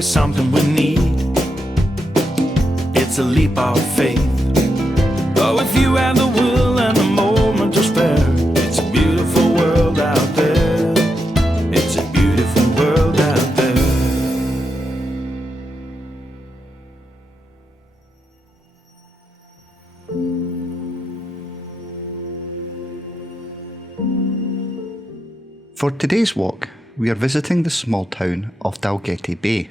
is something we need. It's a leap of faith. Oh, if you have the will and the moment to spare, it's a beautiful world out there. It's a beautiful world out there. For today's walk, we are visiting the small town of Dalgety Bay.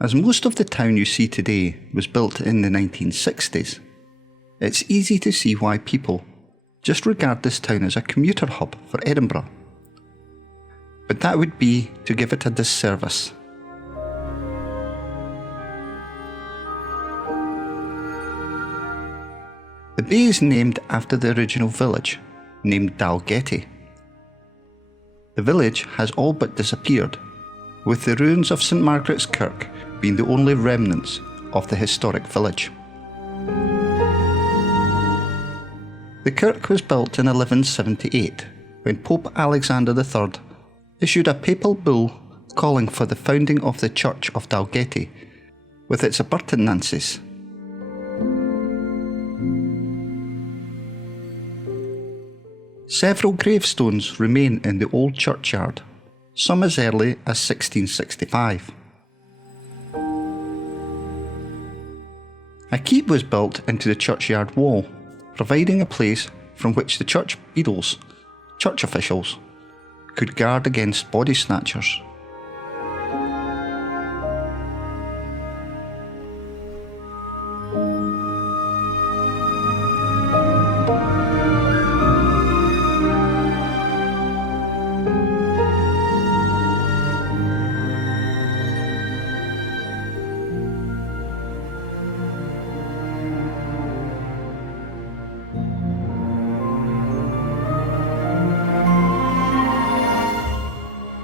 As most of the town you see today was built in the 1960s, it's easy to see why people just regard this town as a commuter hub for Edinburgh. But that would be to give it a disservice. The bay is named after the original village, named Dalgety. The village has all but disappeared, with the ruins of St Margaret's Kirk being the only remnants of the historic village. The kirk was built in 1178 when Pope Alexander III issued a papal bull calling for the founding of the Church of Dalgety with its appurtenances. Several gravestones remain in the old churchyard, some as early as 1665. A keep was built into the churchyard wall, providing a place from which the church beadles, church officials, could guard against body snatchers.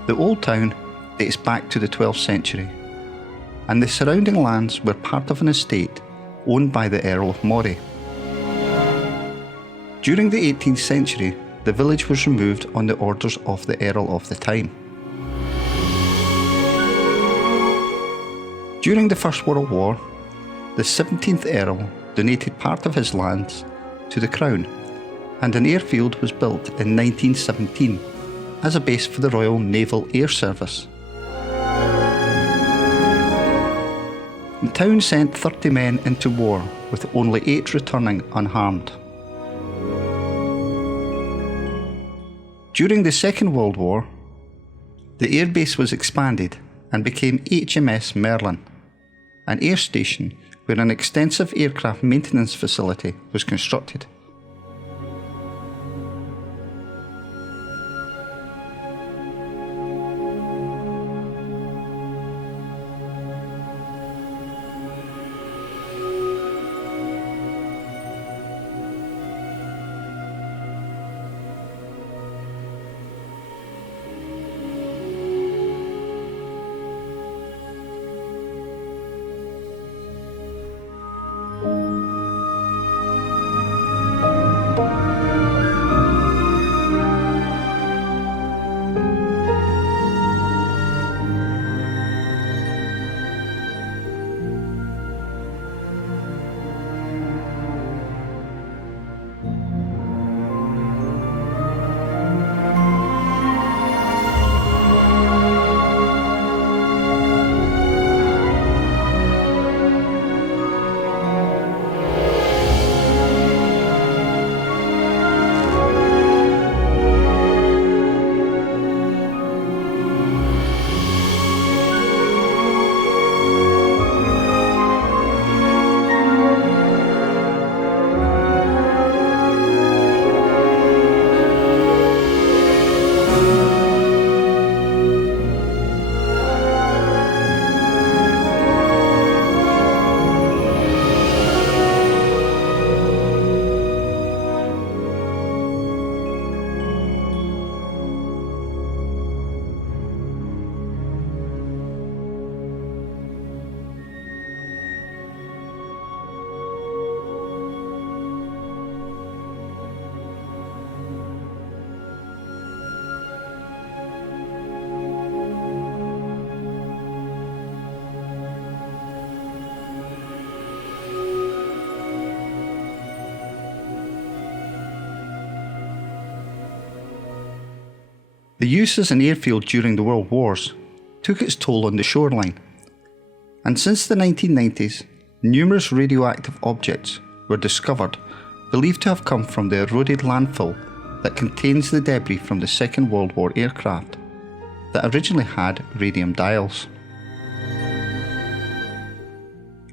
The old town dates back to the 12th century, and the surrounding lands were part of an estate owned by the Earl of Moray. During the 18th century, the village was removed on the orders of the Earl of the time. During the First World War, the 17th Earl donated part of his lands to the Crown, and an airfield was built in 1917 as a base for the Royal Naval Air Service. The town sent 30 men into war, with only 8 returning unharmed. During the Second World War, the airbase was expanded and became HMS Merlin, an air station where an extensive aircraft maintenance facility was constructed. The use as an airfield during the World Wars took its toll on the shoreline, and since the 1990s, numerous radioactive objects were discovered believed to have come from the eroded landfill that contains the debris from the Second World War aircraft that originally had radium dials.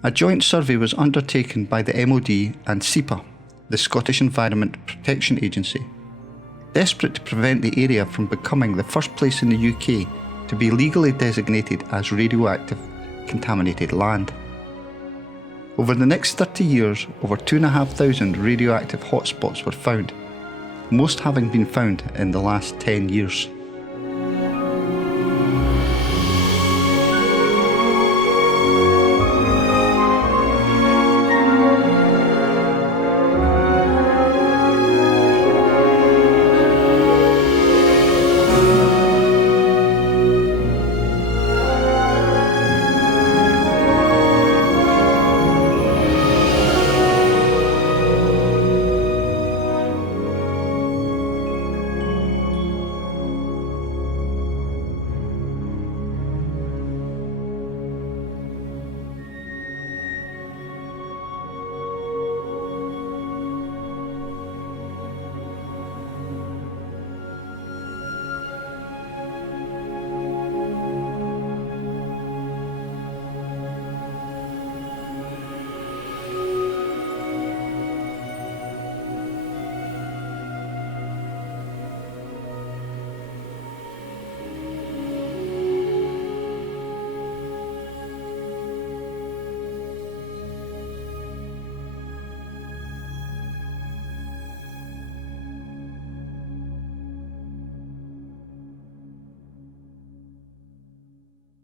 A joint survey was undertaken by the MOD and SEPA, the Scottish Environment Protection Agency, desperate to prevent the area from becoming the first place in the UK to be legally designated as radioactive contaminated land. Over the next 30 years, over 2,500 radioactive hotspots were found, most having been found in the last 10 years.